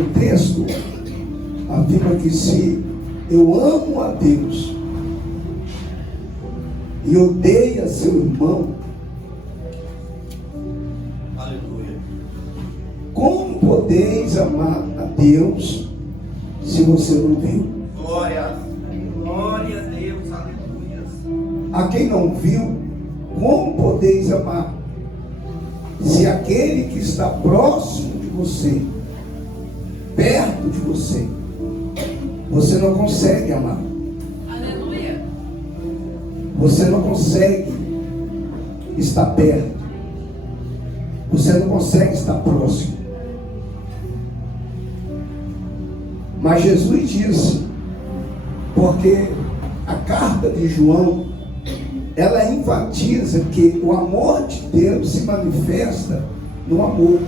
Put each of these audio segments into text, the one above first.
O texto afirma que se eu amo a Deus e odeio a seu irmão, Aleluia. como podeis amar a Deus se você não viu? Glória a Deus, aleluia. A quem não viu, como podeis amar se aquele que está próximo de você, perto de você, você não consegue amar? Aleluia. Você não consegue estar perto. Você não consegue estar próximo. Mas Jesus disse, porque a carta de João, ela enfatiza que o amor de Deus se manifesta no amor.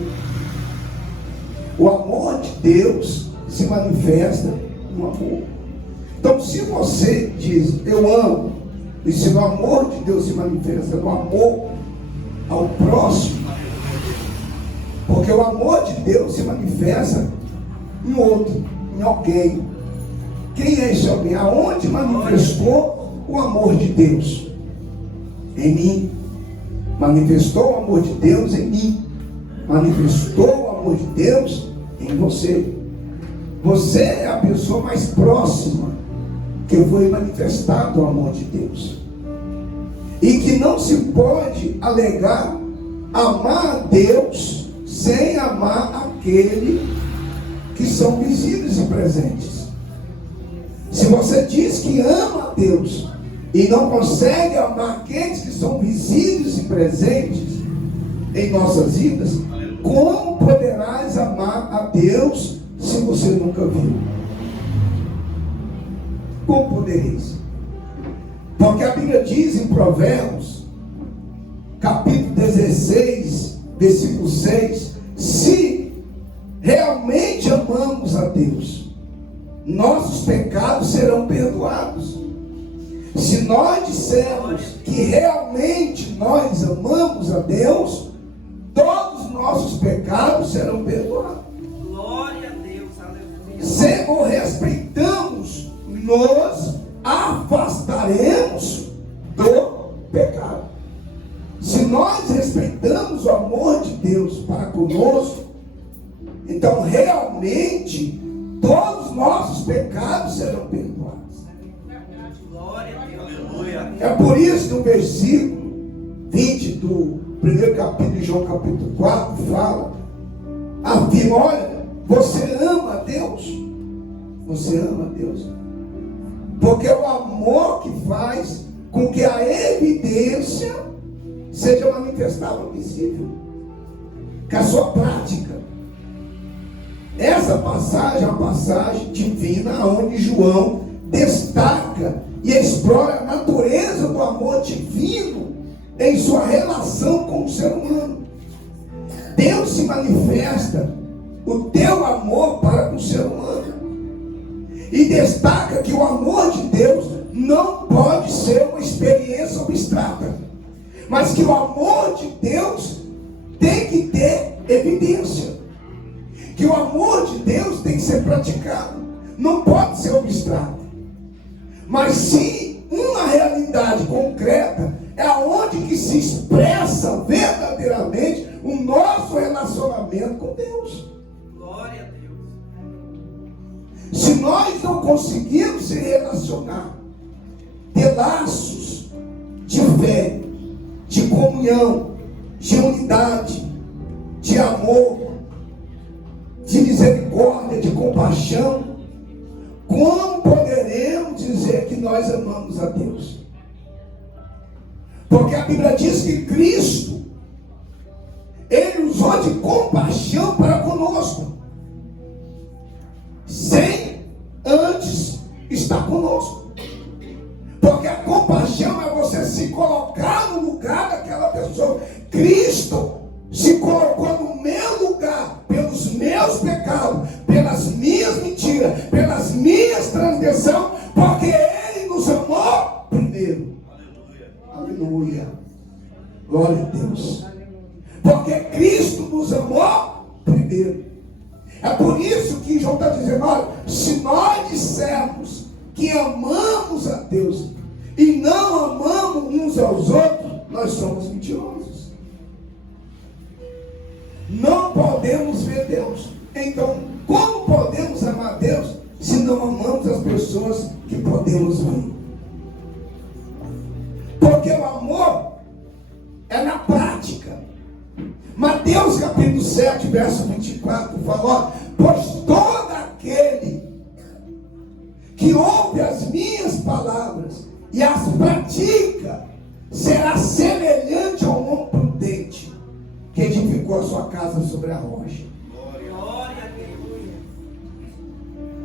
O amor de Deus se manifesta no amor. Então, se você diz, eu amo, e se o amor de Deus se manifesta no amor ao próximo, porque o amor de Deus se manifesta em outro, em alguém. Quem é esse alguém? Aonde manifestou o amor de Deus? Em mim. Manifestou o amor de Deus em mim. Manifestou o amor de Deus em você. Você é a pessoa mais próxima que foi manifestado o amor de Deus. E que não se pode alegar amar a Deus sem amar aquele que são visíveis e presentes. Se você diz que ama a Deus e não consegue amar aqueles que são visíveis e presentes em nossas vidas, como poderás amar a Deus se você nunca viu? Como podereis? Porque a Bíblia diz em Provérbios, capítulo 16, versículo 6, se realmente amamos a Deus, nossos pecados serão perdoados. Se nós dissermos que realmente nós amamos a Deus, todos os nossos pecados serão perdoados. Glória a Deus, aleluia. Se o respeitamos, nos afastaremos do pecado. Se nós respeitamos o amor de Deus para conosco, então realmente todos os nossos pecados serão perdoados. Glória a Deus, aleluia. É por isso que o versículo 20 do primeiro capítulo de João capítulo 4 fala, afirma, olha, você ama a Deus? Você ama a Deus? Porque é o amor que faz com que a evidência seja manifestada visível. Que a sua prática. Essa passagem é uma passagem divina, onde João destaca e explora a natureza do amor divino em sua relação com o ser humano. Deus se manifesta o teu amor para com o ser humano. E destaca que o amor de Deus não pode ser uma experiência abstrata, mas que o amor de Deus tem que ter evidência, que o amor de Deus tem que ser praticado, não pode ser abstrato, mas sim uma realidade concreta, é aonde que se expressa verdadeiramente o nosso relacionamento com Deus. Glória a Deus. Se nós não conseguirmos se relacionar, ter laços de fé, de comunhão, de unidade, de amor, de misericórdia, de compaixão, como poderemos dizer que nós amamos a Deus? Porque a Bíblia diz que Cristo, Ele usou de compaixão para conosco, sem antes estar conosco. Porque a compaixão é você se colocar no lugar daquela pessoa. Cristo se colocou no meu lugar, pelos meus pecados, pelas minhas mentiras, pelas minhas transgressões, porque Ele nos amou primeiro. Aleluia. Glória a Deus. Porque Cristo nos amou primeiro. É por isso que João está dizendo: olha, se nós dissermos que amamos a Deus e não amamos uns aos outros, nós somos mentirosos. Não podemos ver Deus. Então, como podemos amar Deus se não amamos as pessoas que podemos ver? Porque o amor é na prática. Mateus capítulo 7, verso 24, falou: pois todo aquele que ouve as minhas palavras e as pratica, será semelhante ao homem prudente que edificou a sua casa sobre a rocha. Glória a Deus.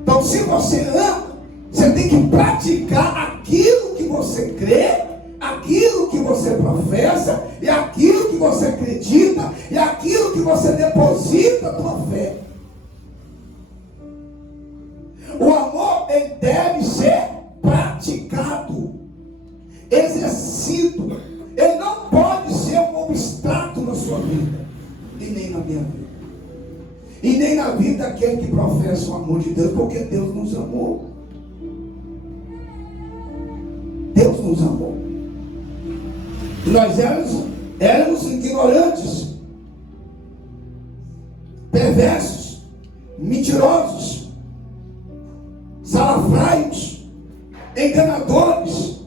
Então, se você ama, você tem que praticar aquilo que você crê, aquilo que você professa, e aquilo que você acredita, e aquilo que você deposita a tua fé. O amor, ele deve ser praticado, exercido. Ele não pode ser um obstáculo na sua vida, e nem na minha vida, e nem na vida daquele que professa o amor de Deus, porque Deus nos amou. Deus nos amou. Nós éramos ignorantes, perversos, mentirosos, salafrários, enganadores,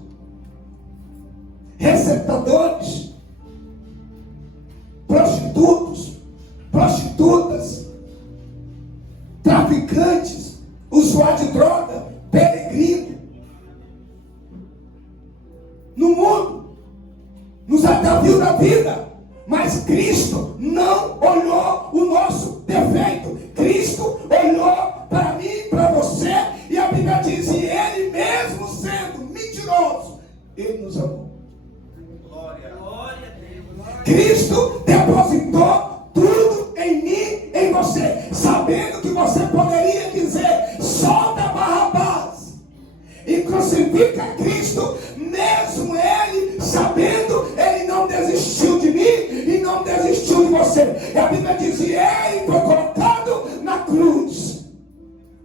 receptadores, prostitutos, prostitutas, traficantes, usuários de droga, peregrino. No mundo, nos atavios da vida, mas Cristo não olhou o nosso defeito. Cristo olhou para mim e para você, e a Bíblia diz: e Ele mesmo sendo mentiroso, Ele nos amou. Glória a Deus. Cristo depositou tudo em mim, em você, sabendo que você poderia dizer: solta Barrabás e crucifica Cristo. Mesmo Ele sabendo, Ele não desistiu de mim e não desistiu de você. E a Bíblia diz: e Ele foi colocado na cruz.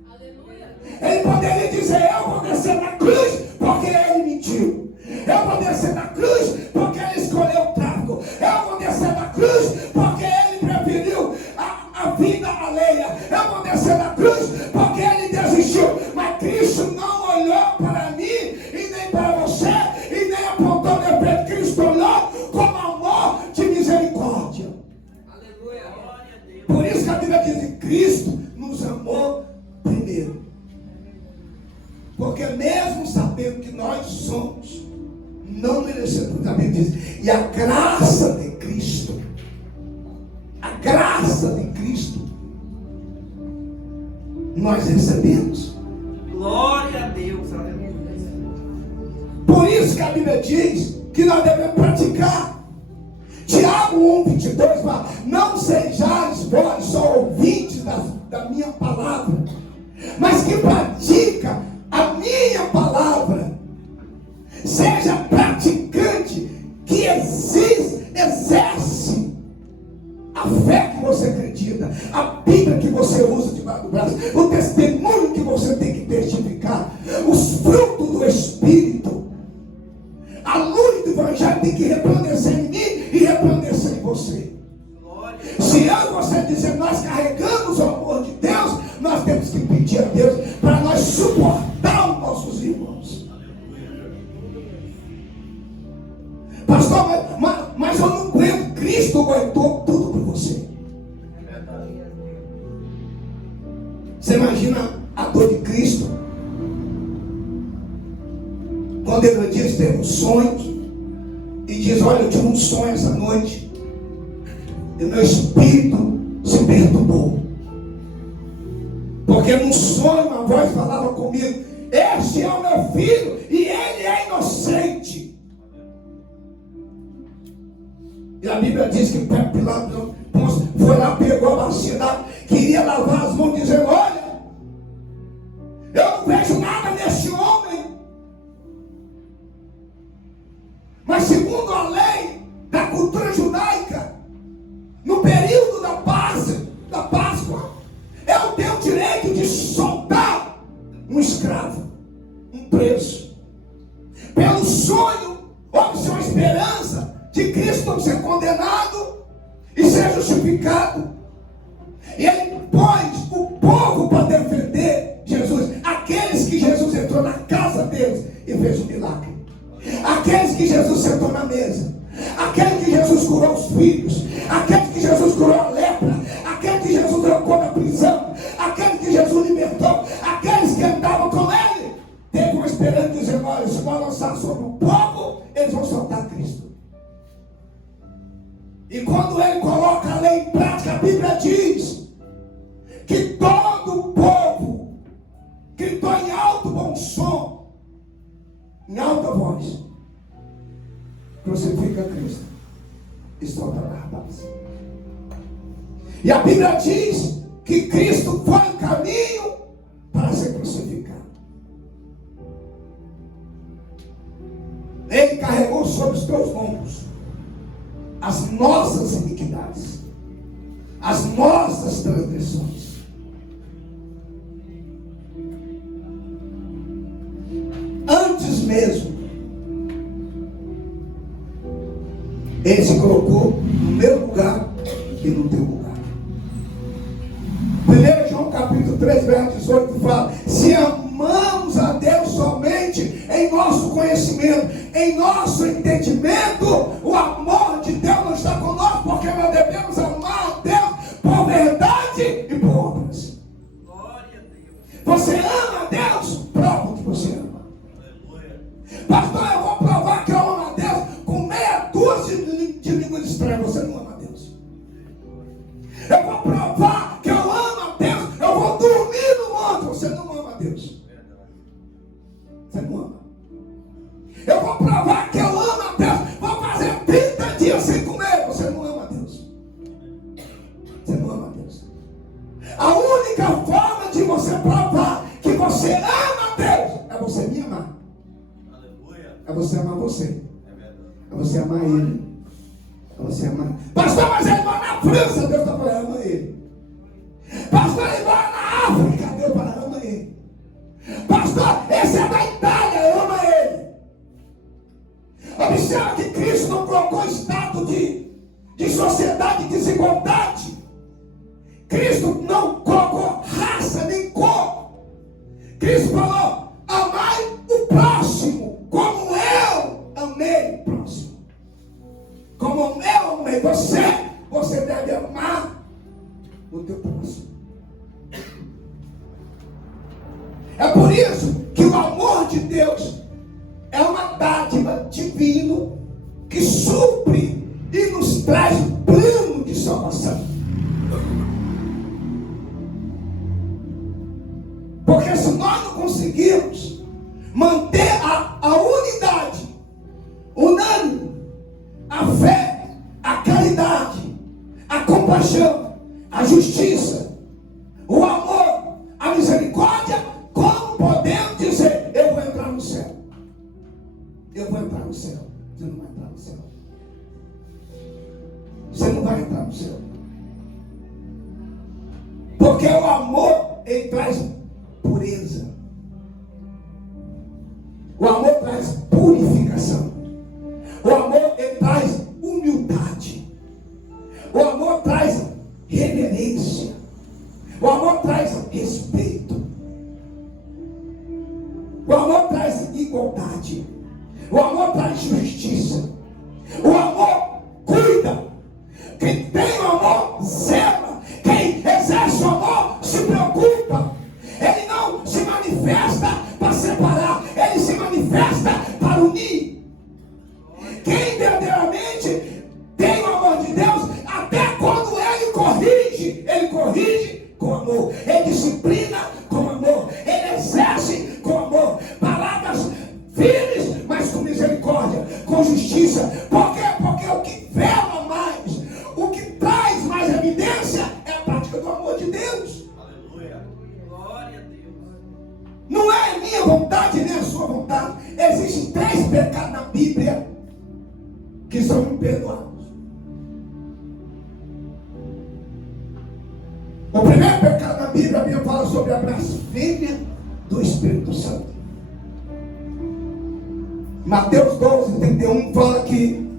Aleluia. Ele poderia dizer: eu vou descer na cruz porque Ele mentiu. Eu vou descer na cruz porque Ele escolheu o tráfico. Eu vou descer na cruz porque Ele preferiu a vida alheia. Eu vou descer na cruz porque Ele desistiu. Mas Cristo não olhou para mim e nem para você, e nem apontou defeito. Cristo olhou como amor de misericórdia. Aleluia. Glória a Deus. Por isso que a Bíblia diz que Cristo nos amou primeiro. Porque mesmo sabendo que nós somos não merecedores, a Bíblia diz: e a graça de Cristo, a graça de Cristo, nós recebemos. Glória a Deus. Aleluia. Por isso que a Bíblia diz que nós devemos praticar. Tiago 1:22 fala: não sejais vós só ouvintes da minha palavra, mas que pratica a minha palavra. Seja praticante, que exerce a fé que você acredita, a Bíblia que você usa debaixo do braço, o testemunho que você tem que testificar, os frutos do Espírito. A luz do Evangelho tem que resplandecer em mim e resplandecer em você. Se eu e você dizer: nós carregamos o amor de Deus, nós temos que pedir a Deus para nós suportar os nossos irmãos. Pastor, mas eu não aguento. Cristo aguentou tudo por você. Você imagina a dor de Cristo quando ele diz: teve um sonho e diz: olha, eu tive um sonho essa noite e meu espírito se perturbou, porque num sonho uma voz falava comigo: este é o meu filho e ele é inocente. E a Bíblia diz que Pilatos foi lá, pegou a bacia, queria lavar as mãos, dizendo: olha, eu não vejo nada neste homem. Mas segundo a lei da cultura judaica, no período da Páscoa, eu de soltar um escravo, um preso. Pelo sonho, opção, esperança de Cristo não ser condenado e ser justificado. E ele pôs o povo para defender Jesus. Aqueles que Jesus entrou na casa deles e fez um milagre. Aqueles que Jesus sentou na mesa. Aqueles que Jesus curou os filhos. Aqueles que Jesus curou a lepra. Aqueles que Jesus trocou na prisão. Aqueles que Jesus libertou. Aqueles que andavam com ele. Teve uma esperança dizendo: olha, se nós lançar sobre o povo, eles vão soltar Cristo. E quando ele coloca a lei em prática, a Bíblia diz que todo o povo gritou em alto bom som, em alta voz: crucifica Cristo e solta Barrabás. E a Bíblia diz que Cristo foi o caminho para ser crucificado. Ele carregou sobre os teus ombros as nossas iniquidades, as nossas transgressões. Antes mesmo, ele se colocou no meu lugar e no teu lugar. 1 João capítulo 3, verso 18 fala: se amamos a Deus somente em nosso conhecimento, em nosso entendimento, o amor de Deus não está conosco, porque nós devemos amar a Deus por verdade e por obras. Glória a Deus. Você ama a Deus? Prova que você ama. Pastor, eu vou provar que eu amo a Deus com meia dúzia de línguas estranhas. Você não ama a Deus. Eu vou provar que eu amo a Deus. Eu vou dormir no monte. Você não ama a Deus. Você não ama. Eu vou provar que eu amo a Deus. Vou fazer 30 dias sem comer. Você não ama a Deus. Você não ama a Deus. A única forma de você provar que você ama a Deus é você me amar. É você amar você. É você amar ele. É você amar. Pastor, mas ele mora na França. Deus está falando: ama ele. Pastor, ele mora na África. Deus está falando: ama ele. Pastor, esse é da Itália. Ama ele. Observa que Cristo não colocou estado de sociedade, de desigualdade. Cristo não colocou raça nem cor. Cristo falou: amai o próximo como eu amei o próximo. Como eu amei você, você deve amar o teu próximo. É por isso que o amor de Deus é uma dádiva divina que supre e nos traz plano de salvação. Porque se nós não conseguirmos manter a unidade, unânime, a fé, a caridade, a compaixão, a justiça, o amor, a misericórdia, como podemos dizer: eu vou entrar no céu? Eu vou entrar no céu. Você não vai entrar no céu. Você não vai entrar no céu. Porque o amor, ele traz pureza. O amor traz purificação. O amor, ele traz humildade. O amor traz reverência. O amor traz respeito. O amor traz igualdade. O amor traz justiça. O amor cuida. Quem tem o amor zela. Quem exerce o amor se preocupa. Ele não se manifesta para separar. Ele se manifesta para unir. Quem verdadeiramente tem o amor de Deus, até quando ele corrige com amor. Ele disciplina com amor. Ele exerce com amor. Palavras firmes, mas com misericórdia, com justiça. Por quê? Porque o que vela mais, o que traz mais evidência é a prática do amor de Deus. Aleluia. Glória a Deus. Não é a minha vontade nem a sua vontade. Existem 3 pecados na Bíblia que são imperdoáveis. O primeiro pecado na Bíblia, a Bíblia fala sobre a blasfêmia do Espírito Santo. Mateus 12, 31 fala que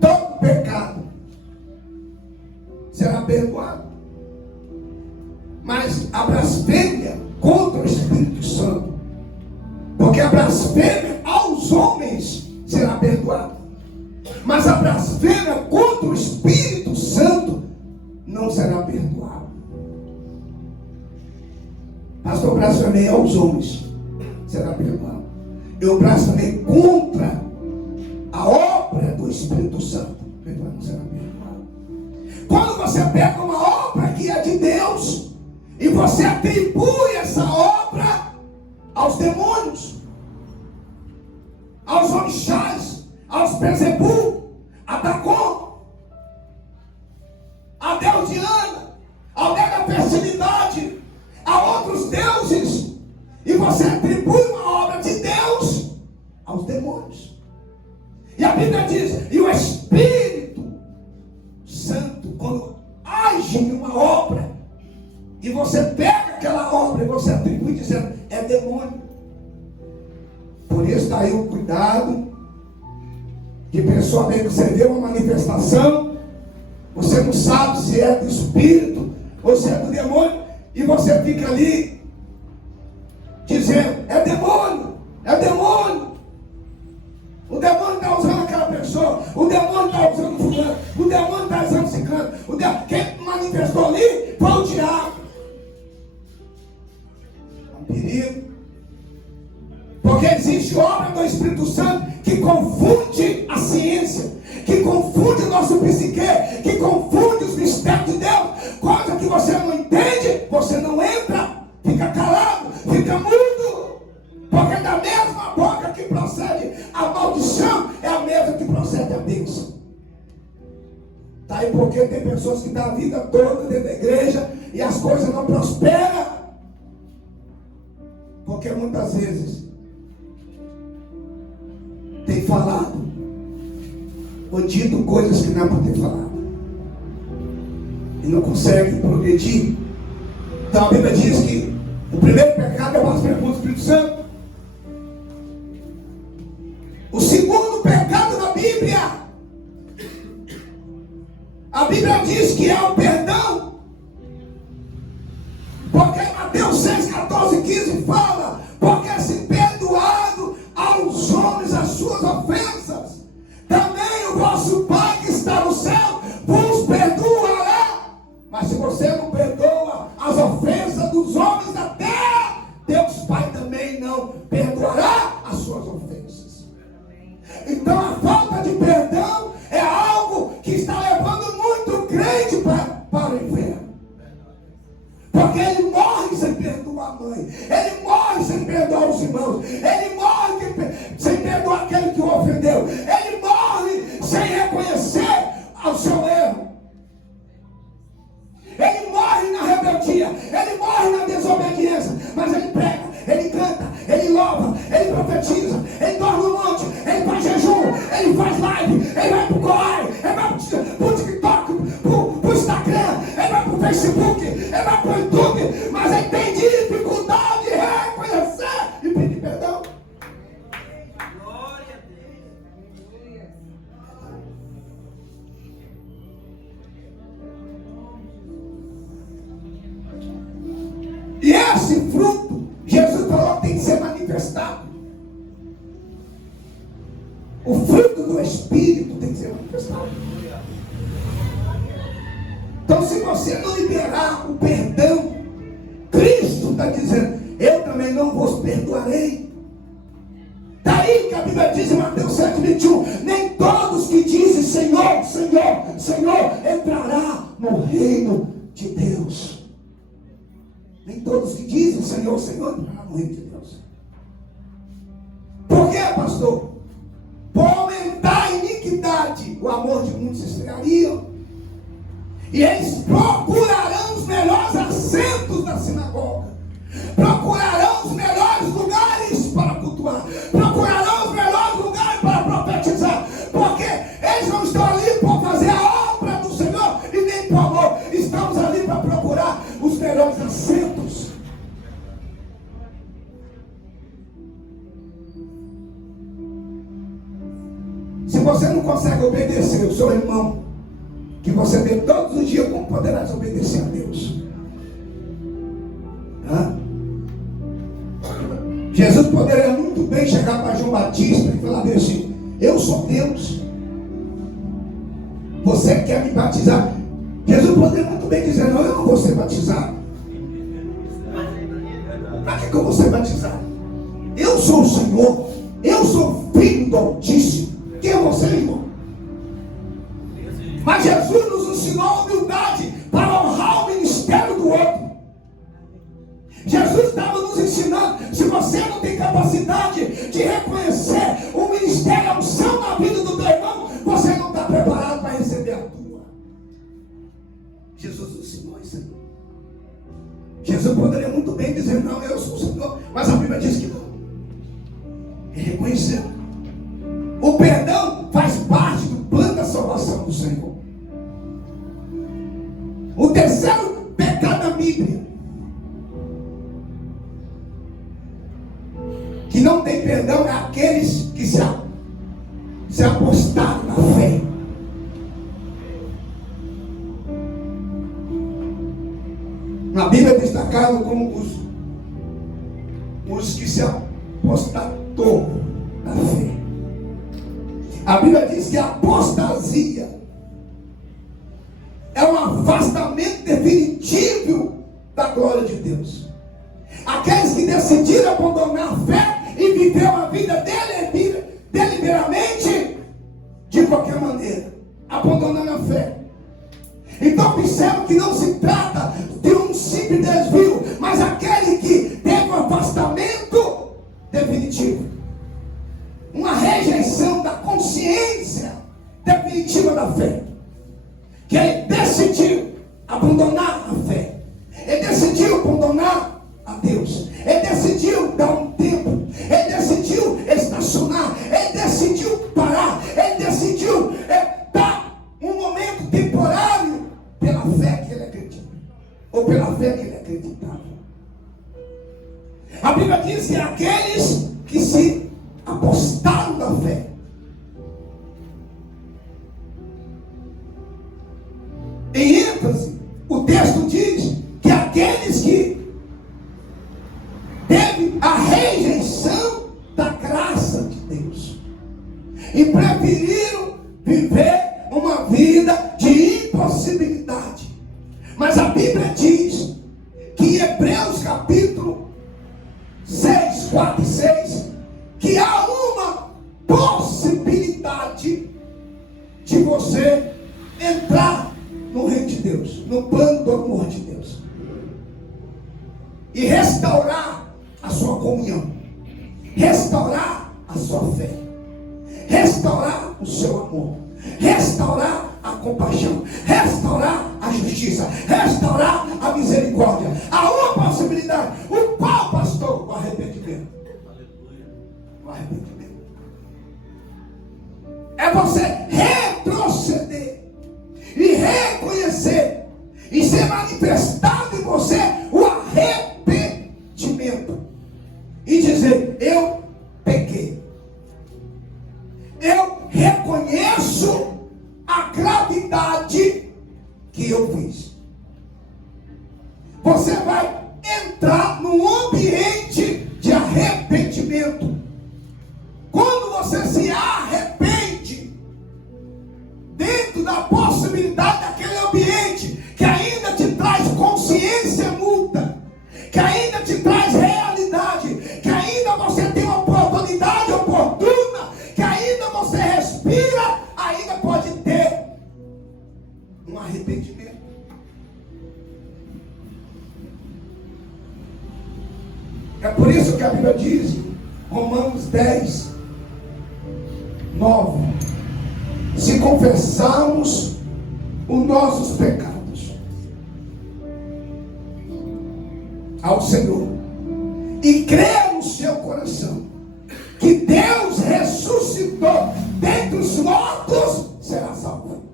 todo pecado será perdoado, mas a blasfêmia contra o Espírito Santo, porque a blasfêmia aos homens será perdoada, mas a blasfêmia contra o Espírito Santo não será perdoada. Pastor, blasfemei aos homens, será perdoado. Eu blasfemei contra a obra do Espírito Santo, não será perdoado. Quando você pega uma obra que é de Deus e você atribui essa obra aos demônios, aos orixás, aos Beelzebub, a Dagon, a Deus Diana, ao Deus da fertilidade, a outros deuses, e você atribui uma obra de Deus aos demônios. E a Bíblia diz, e o Espírito Santo, quando age em uma obra, e você pega aquela obra e você atribui dizendo, é demônio. Por isso está aí o cuidado, que pessoa vem que você vê uma manifestação, você não sabe se é do Espírito ou se é do demônio, e você fica ali dizendo, é demônio, é demônio. O demônio está usando aquela pessoa, o demônio está usando fulano, o demônio está usando ciclano, quem manifestou ali foi o diabo. É um perigo, porque existe obra do Espírito Santo que confunde a ciência, que confunde o nosso psique, que confunde os mistérios de Deus, coisa que você não entende, você não entra, fica calado, fica mudo, porque da mesma boca que procede a maldição, é a mesma que procede a bênção. Está aí porque tem pessoas que estão a vida toda dentro da igreja e as coisas não prosperam, porque muitas vezes tem falado ou dito coisas que não é para ter falado e não consegue progredir. Então a Bíblia diz que o primeiro pecado é o blasfêmia contra o Espírito Santo. O segundo pecado na Bíblia, a Bíblia diz que é o perdão, porque em Mateus 6, 14, 15 fala, porque se perdoado aos homens as suas ofensas, também o vosso Pai que está no céu vos perdoará. Mas se você não perdoa as ofensas dos homens da terra, Deus Pai também não perdoará as suas ofensas. Então a falta de perdão é algo que está levando muito crente para o inferno, porque ele morre sem perdoar a mãe, ele morre sem perdoar os irmãos, ele morre sem perdoar aquele que o ofendeu, ele morre sem reconhecer o seu erro, ele morre na rebeldia, ele morre na desobediência, mas ele prega, ele canta, ele louva, ele profetiza, ele dorme no monte, ele faz jejum, ele faz live, ele vai pro Corre, ele vai pro TikTok, pro Instagram, ele vai pro Facebook, ele vai pro YouTube, mas ele tem dificuldade de reconhecer e pedir perdão. Glória a Deus. E esse fruto, Jesus falou que tem que ser manifestado. O fruto do Espírito tem que ser manifestado. Então, se você não liberar o perdão, Cristo está dizendo, eu também não vos perdoarei. Daí que a Bíblia diz em Mateus 7, 21, nem todos que dizem Senhor, Senhor, Senhor, entrará no reino de Deus. Nem todos que dizem Senhor, Senhor, entrará no reino de Deus. Por quê, pastor? Por aumentar a iniquidade, o amor de muitos se esfriaria, e eles procurarão os melhores assentos da sinagoga, procurarão os melhores lugares para cultuar, procurarão os melhores lugares para profetizar, porque eles não estão ali para fazer a obra do Senhor e nem por amor, estamos ali para procurar os melhores assentos consegue obedecer o seu irmão, que você vê todos os dias, como poderás obedecer a Deus? Jesus poderia muito bem chegar para João Batista e falar assim: eu sou Deus, você quer me batizar? Jesus poderia muito bem dizer: não, eu não vou ser batizado. Para que eu vou ser batizado? Eu sou o Senhor, eu sou filho do Altíssimo. Quem é você, irmão? Mas Jesus nos ensinou a humildade para honrar o ministério do outro. Jesus estava nos ensinando: se você não tem capacidade de reconhecer o ministério, a unção na vida do teu irmão, você não está preparado para receber a tua. Jesus nos ensinou isso. Jesus poderia muito bem dizer: não, eu sou o Senhor, mas a Bíblia diz que não. Ele reconheceu. O perdão faz parte do plano da salvação do Senhor. O terceiro pecado da Bíblia, que não tem perdão, é aqueles que se apostaram na fé. Na Bíblia é destacado como os que se apostatou na fé. A Bíblia diz que a apostasia é um afastamento definitivo da glória de Deus. Aqueles que decidiram abandonar a fé e viver uma vida deliberadamente, de qualquer maneira, abandonando a fé. Então perceba que não se trata de um simples desvio, mas aquele que teve um afastamento definitivo, uma rejeição da consciência definitiva da fé, que ele decidiu abandonar a fé, ele decidiu abandonar a Deus, ele decidiu dar um tempo, ele decidiu estacionar, ele decidiu parar, ele decidiu dar um momento temporário pela fé que ele acredita, ou pela fé que ele acreditava. A Bíblia diz que aqueles que se apostaram da fé, em ênfase, o texto diz que aqueles que teve a rejeição da graça de Deus e preferiram viver uma vida de impossibilidade. Mas a Bíblia diz que em Hebreus capítulo 6, 4 e 6, que há uma possibilidade de você entrar no reino de Deus, no plano do amor de Deus, e restaurar a sua comunhão, restaurar a sua fé, restaurar o seu amor, restaurar a compaixão, restaurar a justiça, restaurar a misericórdia. Há uma possibilidade. O qual, pastor? O arrependimento. O arrependimento é você retroceder e reconhecer e ser manifestado em você o arrependimento e dizer: eu pequei, eu reconheço a gravidade que eu fiz. Você vai entrar num ambiente de arrependimento. Quando você se arrepende, dentro da possibilidade daquele ambiente que ainda te traz consciência multa, que ainda te traz realidade, que ainda você tem uma oportunidade oportuna, que ainda você respira, ainda pode ter um arrependimento. É por isso que a Bíblia diz, Romanos 10, 9, se confessarmos os nossos pecados ao Senhor e crer no seu coração que Deus ressuscitou dentre os mortos, será salvo.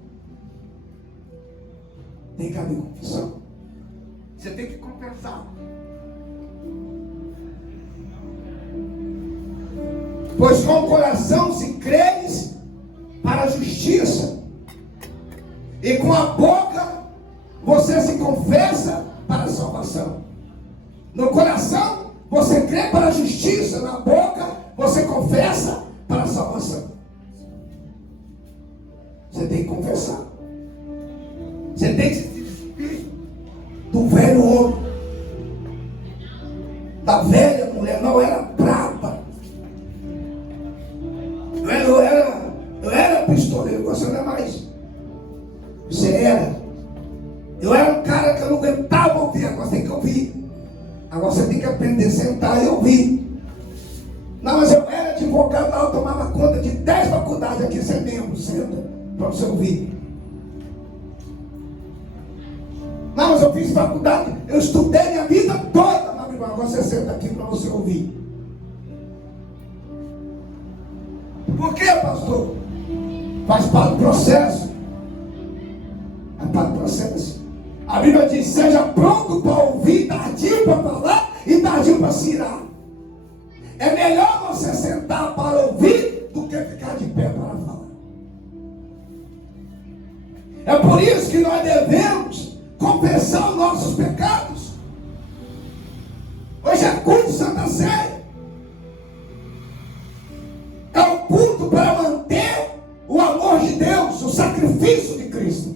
Tem que haver confissão. Você tem que confessar. Pois com o coração se creres para para a justiça. E com a boca você se confessa para a salvação. No coração você crê para a justiça, na boca você confessa para a salvação. Você tem que confessar. Você tem que se despir do velho homem, da velha mulher. Não, era brava. Eu era pistoleiro, você não é mais. Você era. Eu era um cara que eu não aguentava ouvir. Agora você tem que ouvir. Agora você tem que aprender a sentar e ouvir. Não, mas eu era advogado lá, eu tomava conta de 10 faculdades aqui, você é membro, senta, para você ouvir. Não, mas eu fiz faculdade, eu estudei minha vida toda, mas agora você senta aqui para você ouvir. Por quê, pastor? Faz parte do processo. É parte do processo. A Bíblia diz: seja pronto para ouvir, tardio para falar e tardio para se irar. É melhor você sentar para ouvir do que ficar de pé para falar. É por isso que nós devemos confessar os nossos pecados. Hoje é culto de Santa Ceia. É o culto para manter o amor de Deus, o sacrifício de Cristo,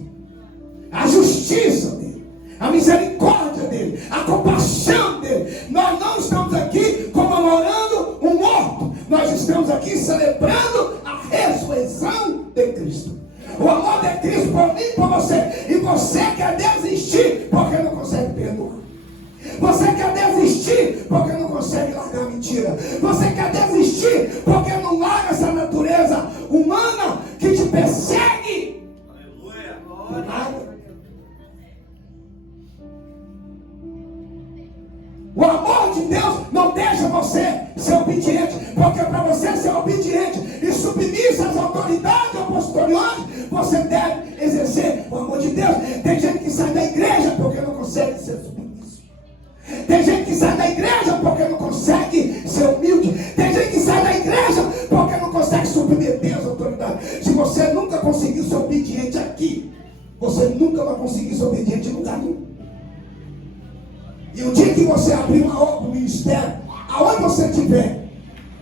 a justiça dele, a misericórdia dele, a compaixão dele. Nós não estamos aqui comemorando um morto, nós estamos aqui celebrando a ressurreição de Cristo. O amor de Cristo por mim e por você. E você quer desistir porque não consegue perdoar. Você quer desistir porque não consegue largar a mentira. Você quer desistir porque não larga essa natureza humana que te persegue. Aleluia. Nada. O amor de Deus não deixa você ser obediente, porque para você ser obediente e submisso às autoridades apostolianas, você deve exercer o amor de Deus. Tem gente que sai da igreja porque não consegue ser submisso. Tem gente que sai da igreja porque não consegue ser humilde. Tem gente que sai da igreja porque não consegue submeter às autoridades. Se você nunca conseguiu ser obediente aqui, você nunca vai conseguir ser obediente em lugar nenhum. E o dia que você abrir uma obra, um ministério, aonde você estiver,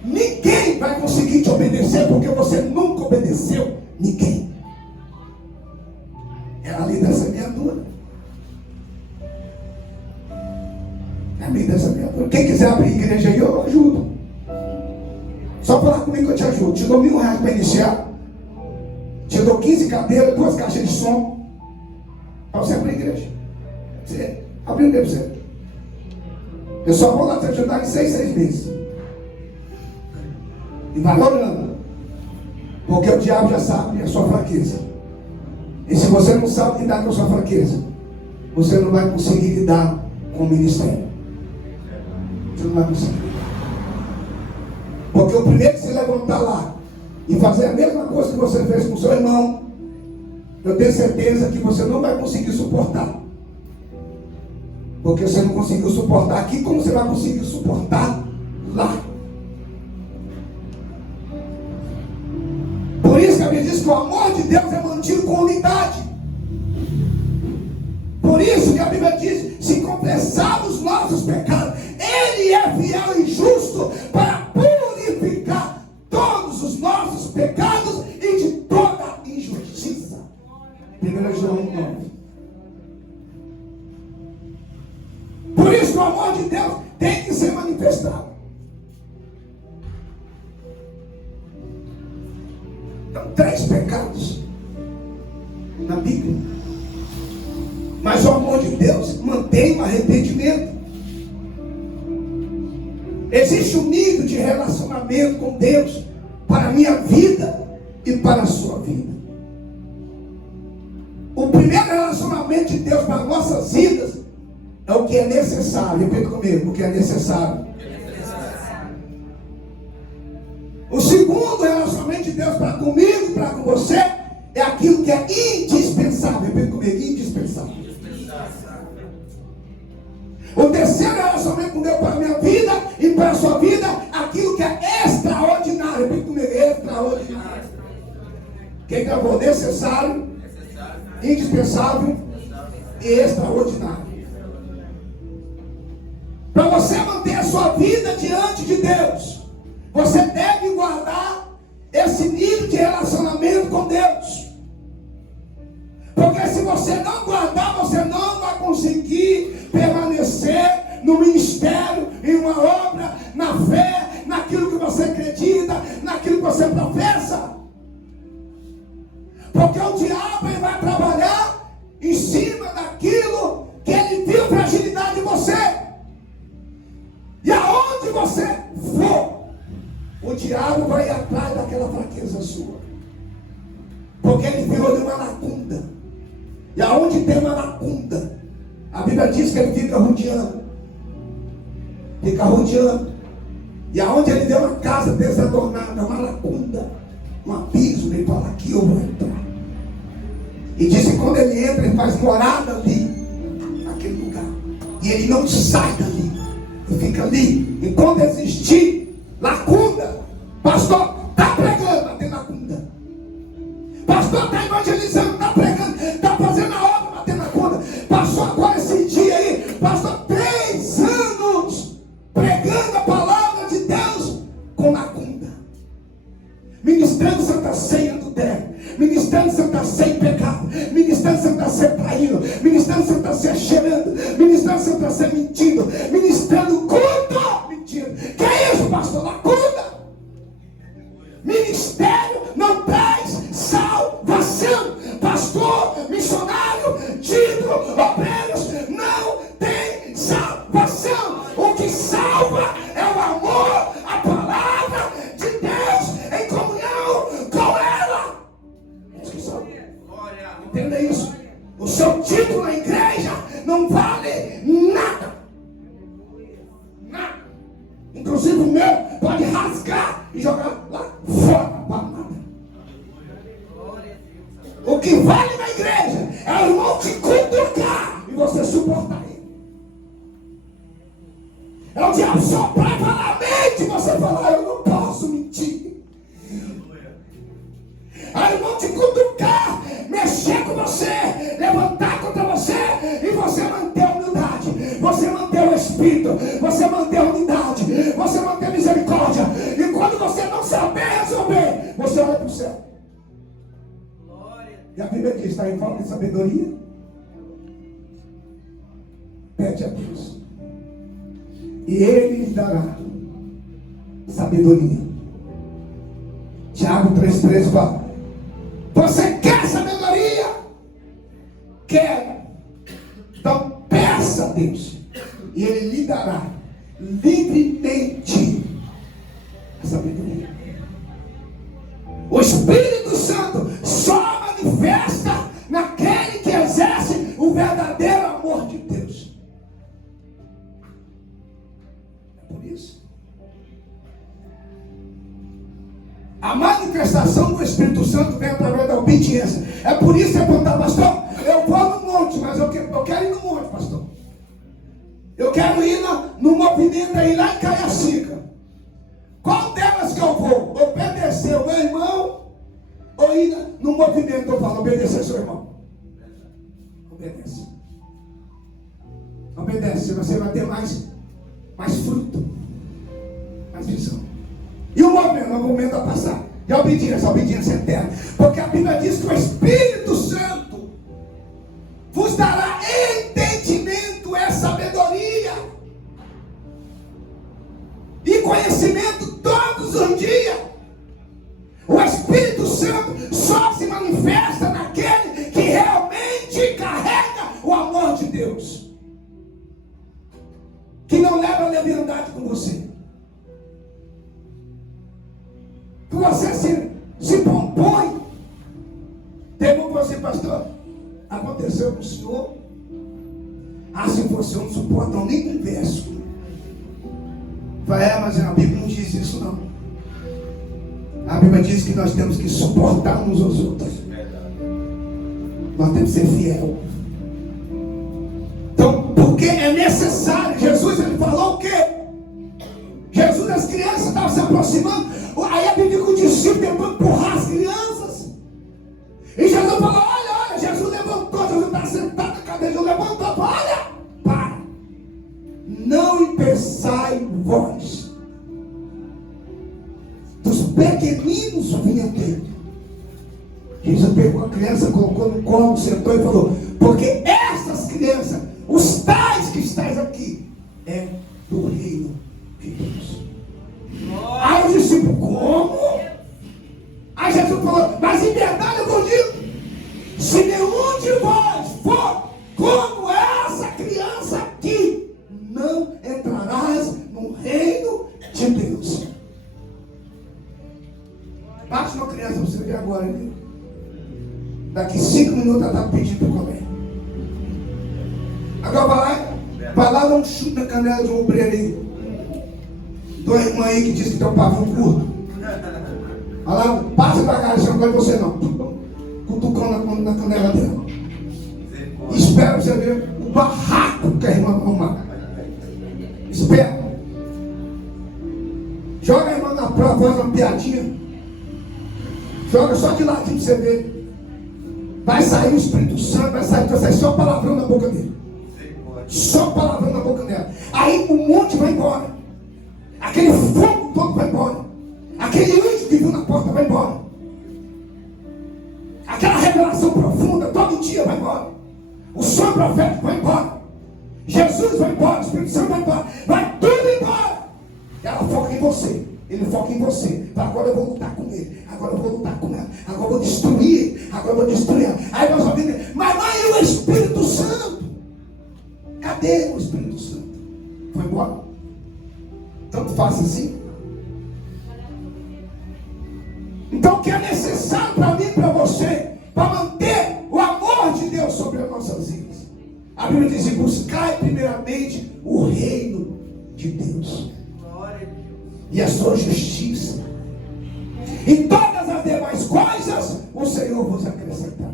ninguém vai conseguir te obedecer, porque você nunca obedeceu ninguém. É a lei da semeadura. É a lei da semeadura. Quem quiser abrir igreja aí, eu ajudo. Só falar comigo que eu te ajudo. Te dou R$1.000 para iniciar. Te dou 15 cadeiras, 2 caixas de som, para você abrir igreja. Você abrir um tempo certo. Eu só vou lá te ajudar em 6 meses. E vai orando. Porque o diabo já sabe a sua fraqueza. E se você não sabe lidar com a sua fraqueza, você não vai conseguir lidar com o ministério. Você não vai conseguir. Porque o primeiro que se levantar lá e fazer a mesma coisa que você fez com o seu irmão, eu tenho certeza que você não vai conseguir suportar. Porque você não conseguiu suportar aqui, como você vai conseguir suportar lá? Por isso que a Bíblia diz que o amor de Deus é mantido com unidade. Por isso que a Bíblia diz: se confessarmos os nossos pecados, Ele é fiel e justo para purificar todos os nossos pecados e de toda injustiça. 1 João 1,9. Por isso que o amor de Deus tem que ser manifestado. Então, 3 pecados na Bíblia. Mas o amor de Deus mantém o arrependimento. Existe um nível de relacionamento com Deus para a minha vida e para a sua vida. O primeiro relacionamento de Deus para nossas vidas é o que é necessário. Repita comigo: o que é necessário. O segundo relacionamento de Deus para comigo, para com você, é aquilo que é indispensável. Repita comigo: indispensável. O terceiro relacionamento com Deus para a minha vida e para a sua vida, aquilo que é extraordinário. Repita comigo: extraordinário. Quem gravou? Necessário, indispensável e extraordinário. Para você manter a sua vida diante de Deus, você deve guardar esse nível de relacionamento com Deus. Porque se você não guardar, você não vai conseguir permanecer no ministério, em uma obra, na fé, naquilo que você acredita, naquilo que você professa. Porque o diabo ele vai trabalhar em cima daquilo que ele viu fragilidade em você. E aonde você for, o diabo vai ir atrás daquela fraqueza sua. Porque ele virou de uma lacuna. E aonde tem uma lacuna, a Bíblia diz que ele fica rodeando. Fica rodeando. E aonde ele vê uma casa desadornada, uma lacuna, um abismo, ele fala: aqui eu vou entrar. E diz que quando ele entra, ele faz morada ali, naquele lugar. E ele não sai dali. E fica ali. Enquanto existir lacuna, pastor, está pregando, mas tem lacuna. Pastor, está evangelizando, está pregando, está fazendo a obra, mas tem lacuna. Passou agora esse dia aí, pastor, 3 anos pregando a palavra de Deus com lacuna. Ministrando Santa Ceia no terra, ministrando Santa Ceia em pecado, ministrando Santa Ceia traindo, ministrando Santa Ceia cheirando, ministrando Santa Ceia mentindo, ministrando culto mentindo. Que é isso, pastor? Lacuna. Ministério não traz salvação. Pastor, missionário, título, obreiros, não tem salvação. O que salva é o amor, a palavra de Deus em comunhão com ela. É isso que salva. Entenda isso. O seu título na igreja não vale nada. Nada. Inclusive o meu pode rasgar e jogar lá fora para nada. O que vale na igreja é o irmão te cutucar e você suportar ele. É o diabo soprar na mente e você falar: eu não posso mentir. É o irmão te cutucar, mexer com você, levantar contra você e você manter a humildade, você manter o espírito, você manter a unidade, você manter a misericórdia. E quando você não saber resolver, você olha para o céu. E a Bíblia diz: está em falta de sabedoria, pede a Deus e Ele lhe dará sabedoria. Tiago 3,13 fala: você quer sabedoria? Quero. Então peça a Deus e Ele lhe dará livremente a sabedoria. O Espírito Santo só manifesta naquele que exerce o verdadeiro amor de Deus. É por isso. A manifestação do Espírito Santo vem através da obediência. É por isso que você pergunta: pastor, eu vou no monte, mas eu quero ir no monte, pastor. Eu quero ir no movimento aí lá em Caiacica. Qual delas que eu vou? Obedecer o meu irmão ou ir no movimento? Eu falo: obedecer seu irmão. Obedece. Obedece, você vai ter mais fruto, mais visão. E o movimento vai passar. E a obediência eterna. Porque a Bíblia diz que o Espírito Santo vos dará entendimento, é sabedoria e conhecimento todos os dias. O Espírito Santo só se manifesta naquele que realmente carrega o amor de Deus, que não leva a leviandade com você, que você se compõe. Tem um você: pastor, aconteceu com o senhor? Se você não suporta nem um verso. Vai, mas a Bíblia não diz isso não. A Bíblia diz que nós temos que suportar uns aos outros. Nós temos que ser fiel. Então, porque é necessário. Jesus, ele falou o quê? Jesus, as crianças estavam se aproximando. Aí a Bíblia diz que o discípulo tentou empurrar as crianças. cessai vós. Dos pequeninos vinha dele. Jesus pegou a criança, colocou no colo, sentou e falou: porque essas crianças, os tais que estáis aqui, é do reino de Deus. Aí o discípulo: como? Aí Jesus falou: mas em verdade eu vos digo, se nenhum de vós for como essa criança aqui, não entrarás no reino de Deus. Bate uma criança para você ver agora, hein? Daqui 5 minutos ela está pedindo para comer. Agora vai lá, não chuta a canela de um obreiro aí. De uma irmã aí que diz que tem um pavão curto. Vai lá, passa devagar, isso não vai você não. Cutucando na canela dela. Espera você ver o barraco que a irmã vai arrumar. Espera. Joga a irmã na prova, faz uma piadinha. Joga só de ladinho pra você ver. Vai sair o Espírito Santo, vai sair só palavrão na boca dele. Só palavrão na boca dela. Aí o monte vai embora. Aquele fogo todo vai embora. Aquele anjo que viu na porta vai embora. Aquela revelação profunda todo dia vai embora. O som profético vai embora. Jesus vai embora, o Espírito Santo vai embora. Vai tudo embora. E ela foca em você. Ele foca em você. Agora eu vou lutar com ele. Agora eu vou lutar com ela. Agora eu vou destruir ele. Agora eu vou destruir ela. Aí nós vamos ver. Mas vai o Espírito Santo. Cadê o Espírito Santo? Foi embora? Tanto faz assim. Então o que é necessário para mim e para você, para manter o amor de Deus sobre as nossas vidas? A Bíblia diz: buscai primeiramente o reino de Deus e a sua justiça, e todas as demais coisas o Senhor vos acrescentará.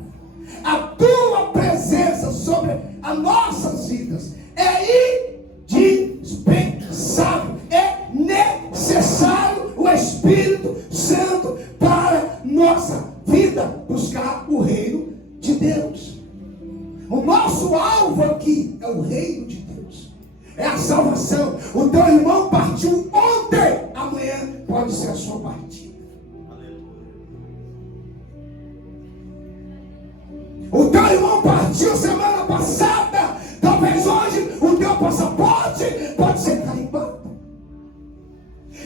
A tua presença sobre as nossas vidas é indispensável, é necessário o Espírito Santo para nossa vida buscar o reino de Deus. O nosso alvo aqui é o reino de Deus, é a salvação. O teu irmão partiu ontem, amanhã pode ser a sua partida. O teu irmão partiu semana passada, talvez hoje o teu passaporte pode ser carimbado.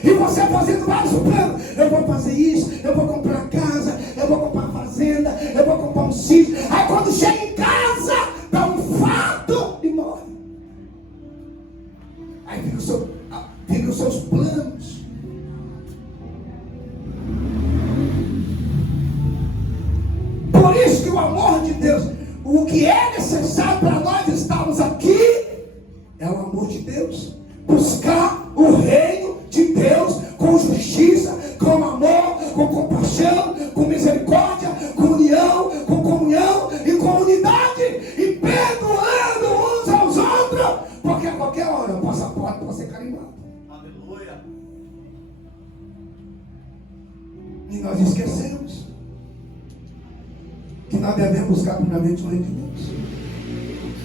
E você fazendo vários planos: eu vou fazer isso, eu vou comprar casa, eu vou comprar fazenda, eu vou comprar um sítio. Aí quando chega em casa, dá um fato e morre. Aí fica os seus planos. Por isso que o amor de Deus, o que é necessário para nós estarmos aqui, é o amor de Deus. Buscar o reino de Deus com justiça, com amor, com compaixão, com misericórdia, com união, com comunhão e com unidade, e perdoando uns aos outros, porque a qualquer hora o passaporte pode ser carimbado. Aleluia. E nós esquecemos que nós devemos buscar primeiramente o reino de Deus.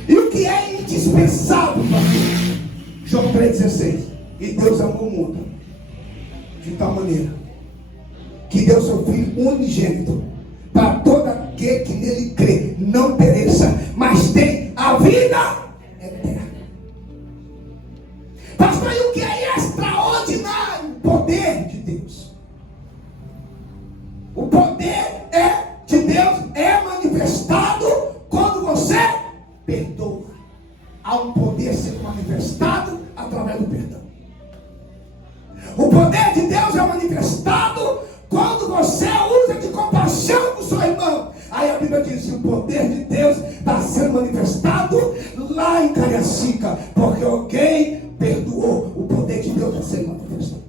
E o que é indispensável para nós? João 3,16. E Deus amou o mundo de tal maneira que deu seu Filho unigênito, para todo aquele que nele crê não pereça, mas tem a vida eterna. Pastor, e o que é extraordinário? O poder de Deus. O poder de Deus é manifestado quando você perdoa. Há um poder sendo manifestado através do perdão. O poder de Deus é manifestado quando você usa de compaixão com o seu irmão. Aí a Bíblia diz que o poder de Deus está sendo manifestado lá em Cariacica, porque alguém perdoou. O poder de Deus está sendo manifestado.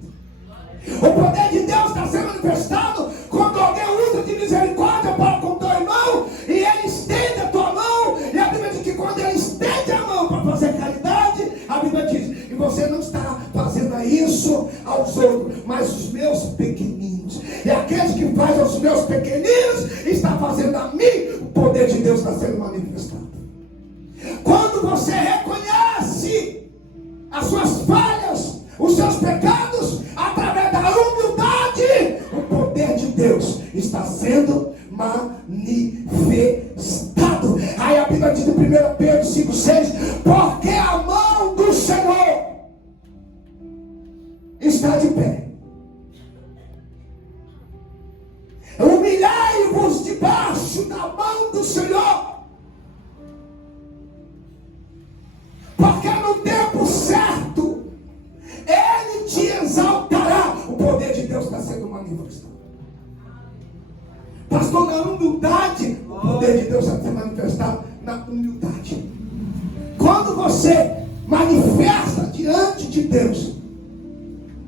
O poder de Deus está sendo manifestado quando alguém usa de misericórdia para com o teu irmão e ele estende a tua mão. E a Bíblia diz que quando ele estende a mão para fazer caridade, a Bíblia diz que você não está fazendo isso aos outros, mas os meus pequeninos. E aqueles que fazem aos meus pequeninos está fazendo a mim. O poder de Deus está sendo manifestado. Quando você reconhece as suas falhas, está de pé. Humilhai-vos debaixo da mão do Senhor, porque no tempo certo Ele te exaltará. O poder de Deus está sendo manifestado. Pastor, na humildade, o poder de Deus está sendo manifestado na humildade. Quando você manifesta diante de Deus,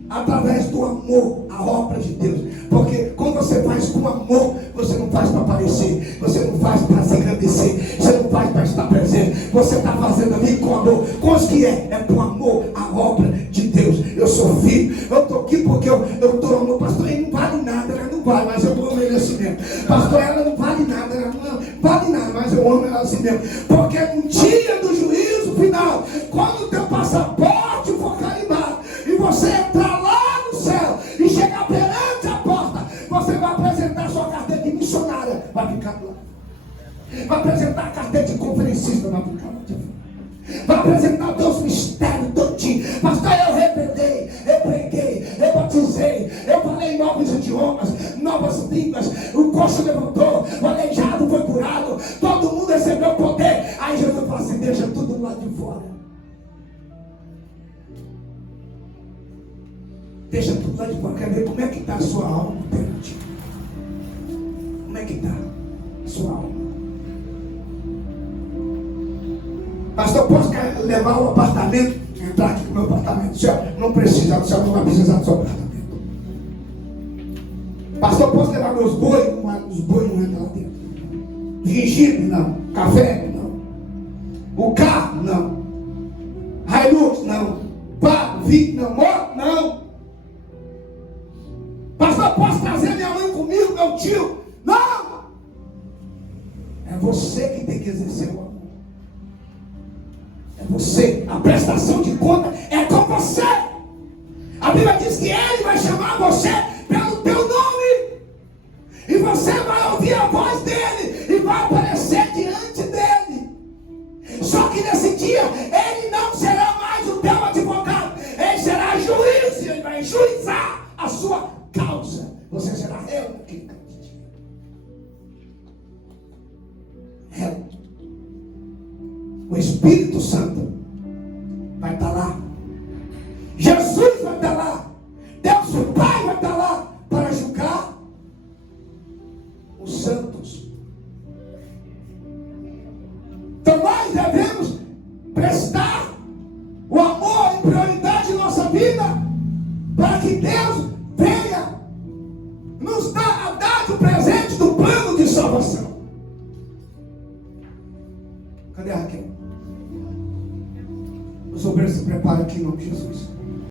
através do amor, a obra de Deus. Porque quando você faz com amor, você não faz para aparecer, você não faz para se engrandecer, você não faz para estar presente, você está fazendo ali com amor. Quantos que é com amor a obra de Deus. Eu sou filho, eu estou aqui porque eu estou amor. Pastor, ele não vale nada, ela não vale, mas eu amo ele assim mesmo. Pastor, ela não vale nada, ela não vale nada, mas eu amo ela assim mesmo. Porque no dia do juízo final, quando o teu passaporte for carimbado e você entrar lá no céu e chegar perante a porta, você vai apresentar sua carteira de missionária, vai ficar lá. Vai apresentar a carteira de conferencista, vai ficar lá. Vai apresentar Deus mistérios todinho. Pastor, eu arrependei, eu preguei, eu batizei, eu falei novos idiomas, novas línguas, o coxo levantou, o aleijado foi curado, todo mundo recebeu poder. Aí Jesus fala assim: deixa tudo lá de fora. Deixa tudo lá de fora. Quer ver como é que está a sua alma perante? Como é que está a sua alma? Pastor, posso levar o apartamento? Entrar aqui no meu apartamento? Senhor, não precisa, o senhor não vai precisar do seu apartamento. Pastor, posso levar meus bois? Os bois não entram lá dentro. Gengibre? Não. Café? Não. O carro? Não. Hilux? Não. Bar? Vic? Não. Moto? Não. Pastor, posso trazer minha mãe comigo, meu tio? Não. É você que tem que exercer o amor. É você. A prestação de conta é com você. A Bíblia diz que Ele vai chamar você pelo teu nome. E você vai ouvir a voz dEle e vai aparecer diante dEle. Só que nesse dia Ele não será mais o teu advogado. Ele será juiz e Ele vai juizar a sua causa. Você será réu naquele dia. Réu. O Espírito Santo vai estar lá. Jesus vai estar lá. Deus o Pai vai estar lá para julgar os santos. Então nós devemos prestar o amor em prioridade em nossa vida, para que Deus venha nos dar o presente do plano de salvação. Cadê a Raquel? Os obreiros se preparam aqui em nome de Jesus.